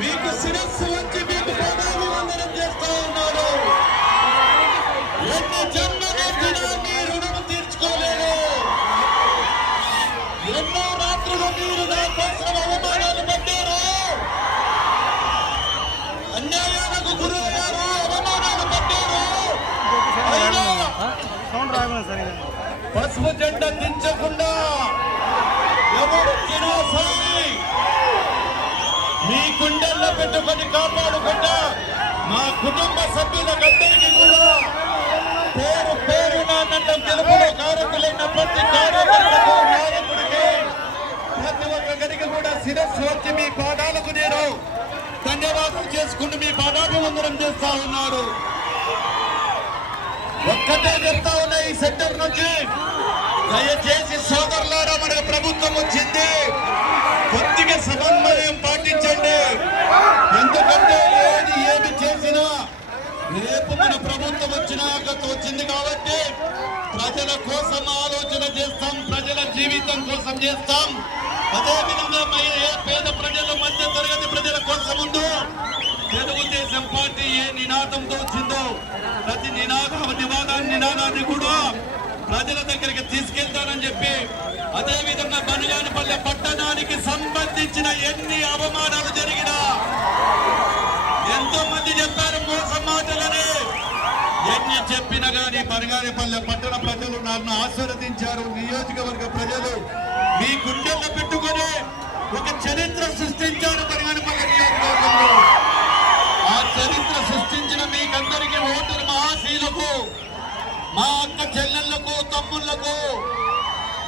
మీకు శిరస్సు వంచి మీకు చేస్తా ఉన్నారు. ఎన్ని జన్మలెత్తినా మీ రుణము తీర్చుకోలేరు ఎన్నో రాత్రులు మీరు నా అవమానాలు పడ్డారు. అన్యాయాలకు గురయ్యారు అవమానాలు పడ్డారు. సౌండ్ పసుపు జెండ దించకుండా ఎవరు సరే మీ గుండెల్లో పెట్టుకొని కాపాడుకుంటా మా కుటుంబ సభ్యులకందరికీ కూడా పేరు పేరు నన్ను గెలుపులో కారకులైన ప్రతి కార్యకర్తకు నాయకుడికి ప్రతి ఒక్కరికి కూడా శిరస్సు వచ్చి మీ పాదాలకు నేను ధన్యవాదాలు చేసుకుంటూ మీ పాదాభివందనం చేస్తా ఉన్నారు. ఒక్కటే చెప్తా ఉన్నా ఈ సెంటర్ నుంచి. దయచేసి సోదరులారా మనకు ప్రభుత్వం వచ్చింది. కొద్దిగా సమన్వయం పాటించండి. ఎందుకంటే ఏది ఏమి చేసినా రేపు మన ప్రభుత్వం వచ్చినాక వచ్చింది కాబట్టి ప్రజల కోసం ఆలోచన చేస్తాం ప్రజల జీవితం కోసం చేస్తాం. అదే విధంగా ఏ పేద ప్రజల మధ్య తరగతి ప్రజల కోసం ఉందో తెలుగుదేశం పార్టీ ఏ నినాదంతో వచ్చిందో నినాద నివాదాన్ని నినాదాన్ని కూడా ప్రజల దగ్గరికి తీసుకెళ్తానని చెప్పి అదేవిధంగా విధంగా పట్టణానికి సంబంధించిన ఎన్ని అవమానాలు జరిగినా ఎంతో మంది చెప్పారు మోసం మాటలని ఎన్ని చెప్పినా కానీ బనగానపల్లె పట్టణ ప్రజలు నన్ను ఆశీర్వదించారు. నియోజకవర్గ ప్రజలు మీ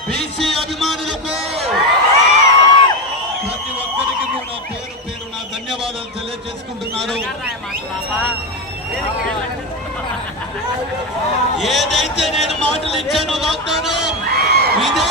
బీసీ అభిమానులకు ప్రతి ఒక్కరికి కూడా పేరు పేరు నా ధన్యవాదాలు తెలియజేసుకుంటున్నారు. ఏదైతే నేను మాటలు ఇచ్చానో వాగ్దానం ఇదే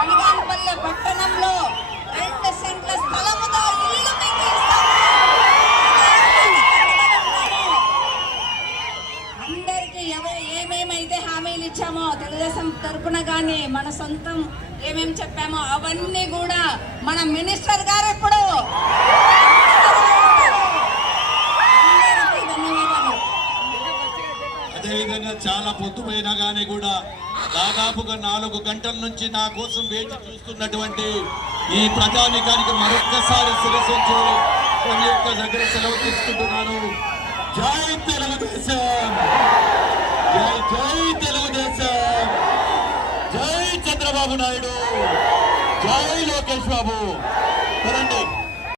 అనగానపల్లె పట్టణంలో రెండు సెంట్ల స్థలముతో ఇల్లు అందరికీ ఎవరు ఏమేమైతే హామీలు ఇచ్చామో తెలుగుదేశం తరపున కానీ మన సొంతం ఏమేమి చెప్పామో అవన్నీ కూడా మన మినిస్టర్ గారు ఇప్పుడు చాలా పొద్దుపోయినా కానీ కూడా దాదాపుగా నాలుగు గంటల నుంచి నా కోసం వేచి చూస్తున్నటువంటి ఈ ప్రజానికానికి మరొక్కసారి శిరస్సు ఉంచి యొక్క దగ్గర సెలవు తీసుకుంటున్నాను. జై తెలుగుదేశం! జై జై తెలుగుదేశం! జై చంద్రబాబు నాయుడు! జై లోకేష్ బాబు!